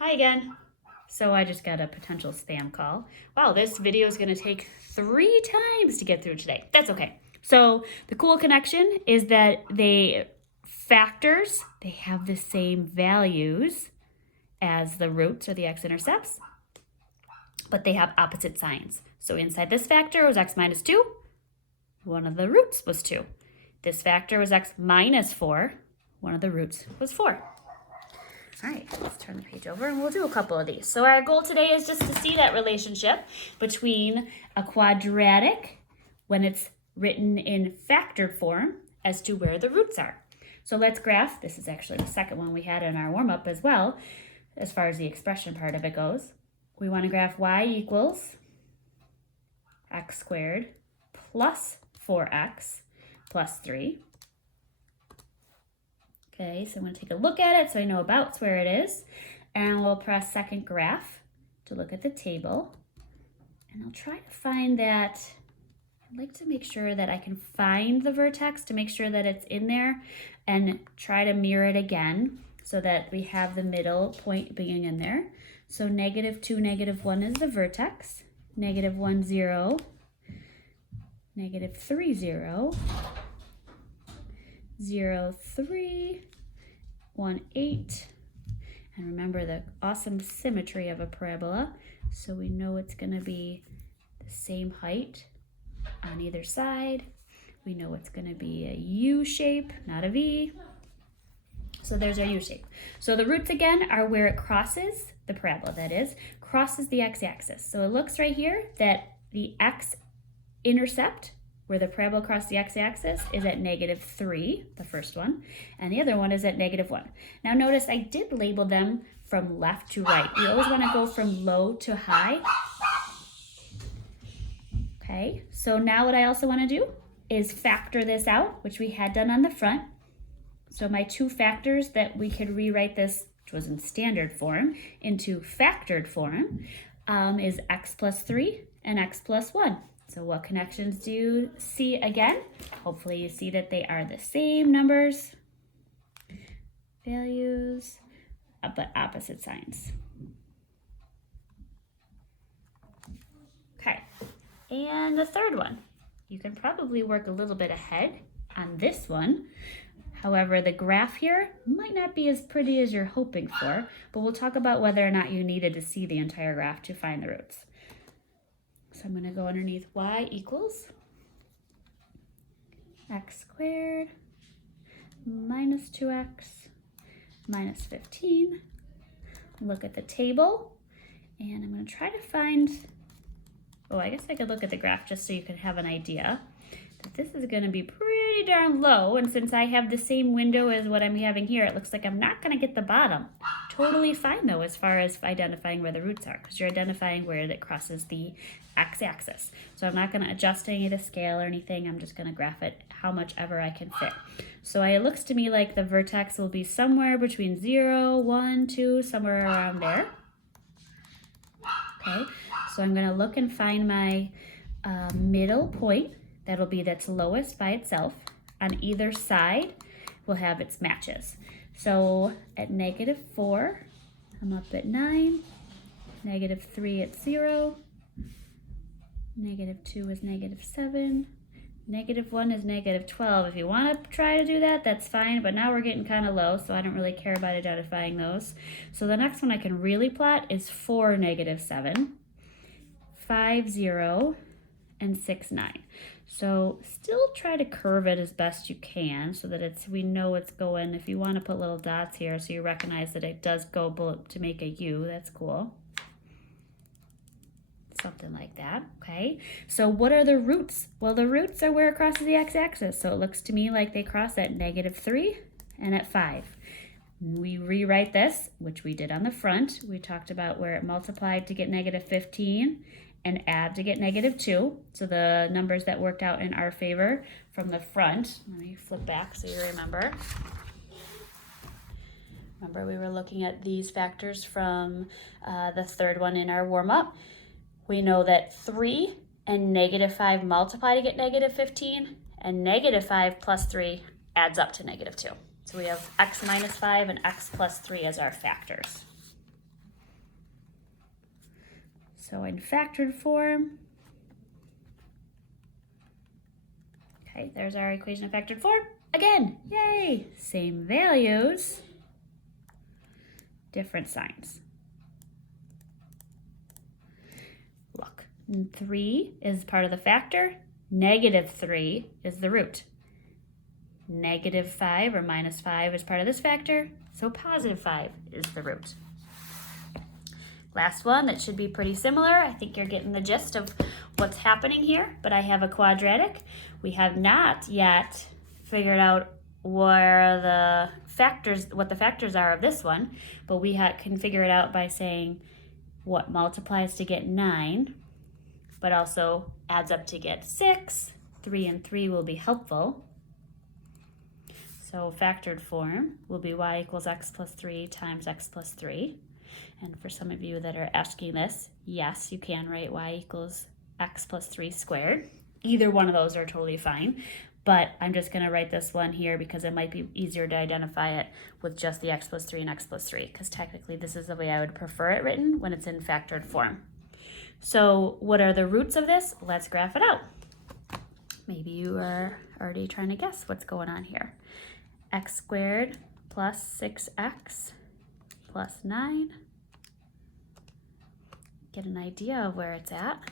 Hi again. So I just got a potential spam call. Wow, this video is going to take 3 times to get through today. That's okay. So the cool connection is that they have the same values as the roots or the x-intercepts, but they have opposite signs. So inside this factor was x minus 2. One of the roots was 2. This factor was x minus 4. One of the roots was 4. All right, let's turn the page over and we'll do a couple of these. So our goal today is just to see that relationship between a quadratic when it's written in factored form as to where the roots are. So let's graph. This is actually the second one we had in our warm-up as well, as far as the expression part of it goes. We want to graph y equals x squared plus 4x plus 3. Okay, so I'm going to take a look at it so I know about where it is. And we'll press second graph to look at the table. And I'll try to find that. I'd like to make sure that I can find the vertex to make sure that it's in there and try to mirror it again so that we have the middle point being in there. So -2, -1 is the vertex. -1, 0. -3, 0. 0, 3, 1, 8. And remember the awesome symmetry of a parabola. So we know it's going to be the same height on either side. We know it's going to be a U shape, not a V. So there's our U shape. So the roots again are where it crosses, the parabola that is, crosses the x-axis. So it looks right here that the x-intercept where the parabola across the x-axis is at -3, the first one, and the other one is at -1. Now notice I did label them from left to right. You always want to go from low to high. Okay, so now what I also want to do is factor this out, which we had done on the front. So my two factors that we could rewrite this, which was in standard form, into factored form is x plus 3 and x plus 1. So what connections do you see again? Hopefully you see that they are the same numbers, values, but opposite signs. Okay, and the third one. You can probably work a little bit ahead on this one. However, the graph here might not be as pretty as you're hoping for, but we'll talk about whether or not you needed to see the entire graph to find the roots. So I'm going to go underneath y equals x squared minus 2x minus 15. Look at the table, and I'm going to try to find, I guess I could look at the graph just so you can have an idea that this is going to be pretty darn low, and since I have the same window as what I'm having here, it looks like I'm not going to get the bottom. Totally fine though as far as identifying where the roots are, because you're identifying where it crosses the x-axis. So I'm not going to adjust any of the scale or anything. I'm just going to graph it how much ever I can fit. So it looks to me like the vertex will be somewhere between 0, 1, 2, somewhere around there. Okay, so I'm going to look and find my middle point. That's lowest by itself. On either side, we'll have its matches. So at -4, I'm up at 9, -3 at 0, -2 is -7, -1 is -12. If you want to try to do that, that's fine, but now we're getting kind of low, so I don't really care about identifying those. So the next one I can really plot is 4, -7, 5, 0, and 6, 9. So still try to curve it as best you can so that we know it's going. If you want to put little dots here so you recognize that it does go to make a U, that's cool. Something like that, okay? So what are the roots? Well, the roots are where it crosses the x-axis. So it looks to me like they cross at -3 and at 5. We rewrite this, which we did on the front. We talked about where it multiplied to get -15 and add to get -2. So the numbers that worked out in our favor from the front. Let me flip back so you remember. Remember we were looking at these factors from the third one in our warm-up. We know that 3 and -5 multiply to get -15, and -5 plus 3 adds up to -2. So we have x minus 5 and x plus 3 as our factors. So in factored form, okay, there's our equation in factored form. Again, yay, same values, different signs. Look, 3 is part of the factor, -3 is the root. -5 or -5 is part of this factor, so +5 is the root. Last one that should be pretty similar. I think you're getting the gist of what's happening here, but I have a quadratic. We have not yet figured out what the factors are of this one, but we can figure it out by saying what multiplies to get 9, but also adds up to get 6. 3 and 3 will be helpful. So factored form will be y equals x plus 3 times x plus 3. And for some of you that are asking this, yes, you can write y equals x plus 3 squared. Either one of those are totally fine, but I'm just going to write this one here because it might be easier to identify it with just the x plus 3 and x plus 3, because technically this is the way I would prefer it written when it's in factored form. So what are the roots of this? Let's graph it out. Maybe you are already trying to guess what's going on here. X squared plus 6x plus 9. Get an idea of where it's at.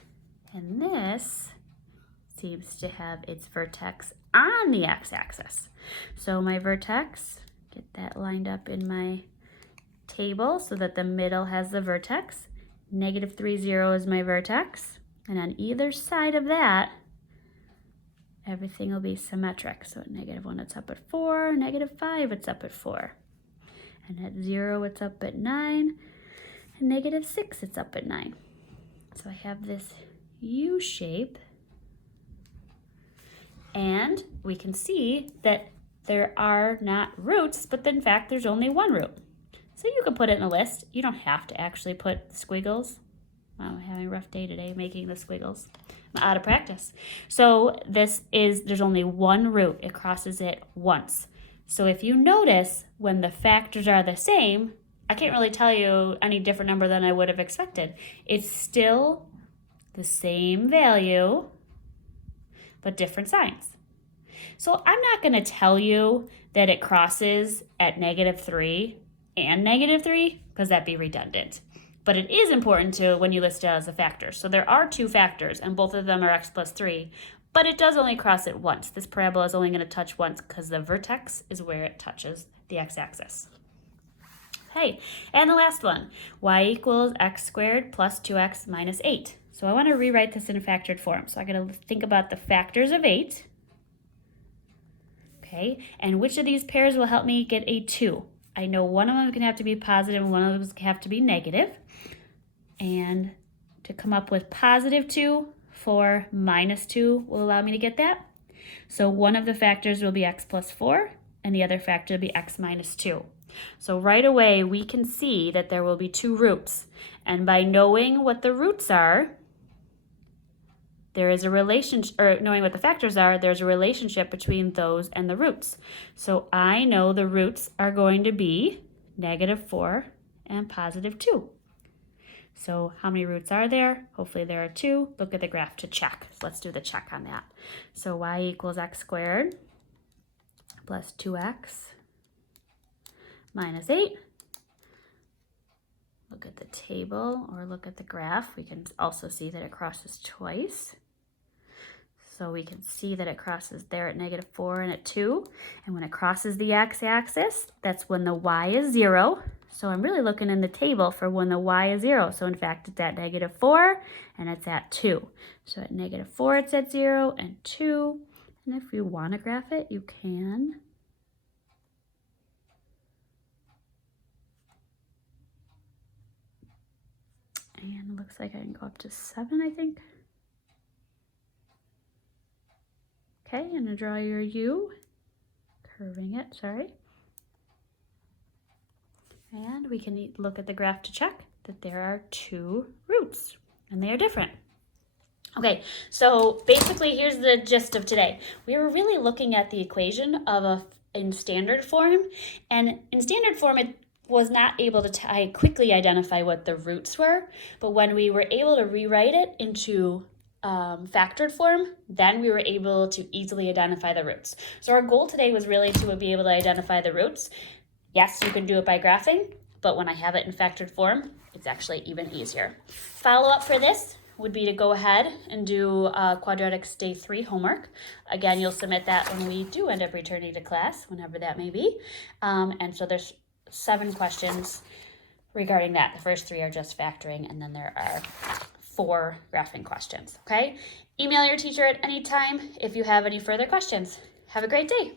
And this seems to have its vertex on the x-axis. So my vertex, get that lined up in my table so that the middle has the vertex. -3, 0 is my vertex. And on either side of that, everything will be symmetric. So at -1, it's up at 4. -5, it's up at 4. And at 0, it's up at 9. And -6, it's up at 9. So I have this U shape. And we can see that there are not roots, but in fact, there's only one root. So you can put it in a list. You don't have to actually put squiggles. I'm having a rough day today making the squiggles. I'm out of practice. So there's only one root. It crosses it once. So if you notice, when the factors are the same, I can't really tell you any different number than I would have expected. It's still the same value, but different signs. So I'm not going to tell you that it crosses at -3 and -3, because that'd be redundant. But it is important to when you list it as a factor. So there are 2 factors, and both of them are x plus 3, but it does only cross it once. This parabola is only going to touch once because the vertex is where it touches the x-axis. Okay, and the last one, y equals x squared plus 2x minus 8. So I want to rewrite this in factored form. So I'm going to think about the factors of 8. Okay, and which of these pairs will help me get a 2? I know one of them can have to be positive and one of them can have to be negative. And to come up with +2 for -2 will allow me to get that. So one of the factors will be x plus 4 and the other factor will be x minus 2. So right away we can see that there will be 2 roots. And by knowing what the roots are, there is a relationship, or knowing what the factors are, there's a relationship between those and the roots. So I know the roots are going to be -4 and +2. So how many roots are there? Hopefully there are 2. Look at the graph to check. So let's do the check on that. So y equals x squared plus 2x minus 8. Look at the table or look at the graph. We can also see that it crosses twice. So we can see that it crosses there at -4 and at 2. And when it crosses the x-axis, that's when the y is 0. So I'm really looking in the table for when the y is 0. So in fact, it's at -4 and it's at 2. So at -4, it's at 0 and 2. And if you want to graph it, you can. And it looks like I can go up to 7, I think. Okay, and draw your U, curving it, sorry. And we can look at the graph to check that there are 2 roots, and they are different. Okay, so basically here's the gist of today. We were really looking at the equation in standard form, and in standard form was not able to quickly identify what the roots were, but when we were able to rewrite it into factored form, then we were able to easily identify the roots. So our goal today was really to be able to identify the roots. Yes, you can do it by graphing, but when I have it in factored form, it's actually even easier. Follow-up for this would be to go ahead and do Quadratics Day 3 homework. Again, you'll submit that when we do end up returning to class, whenever that may be. And so there's 7 questions regarding that. The first 3 are just factoring, and then there are 4 graphing questions, okay? Email your teacher at any time if you have any further questions. Have a great day.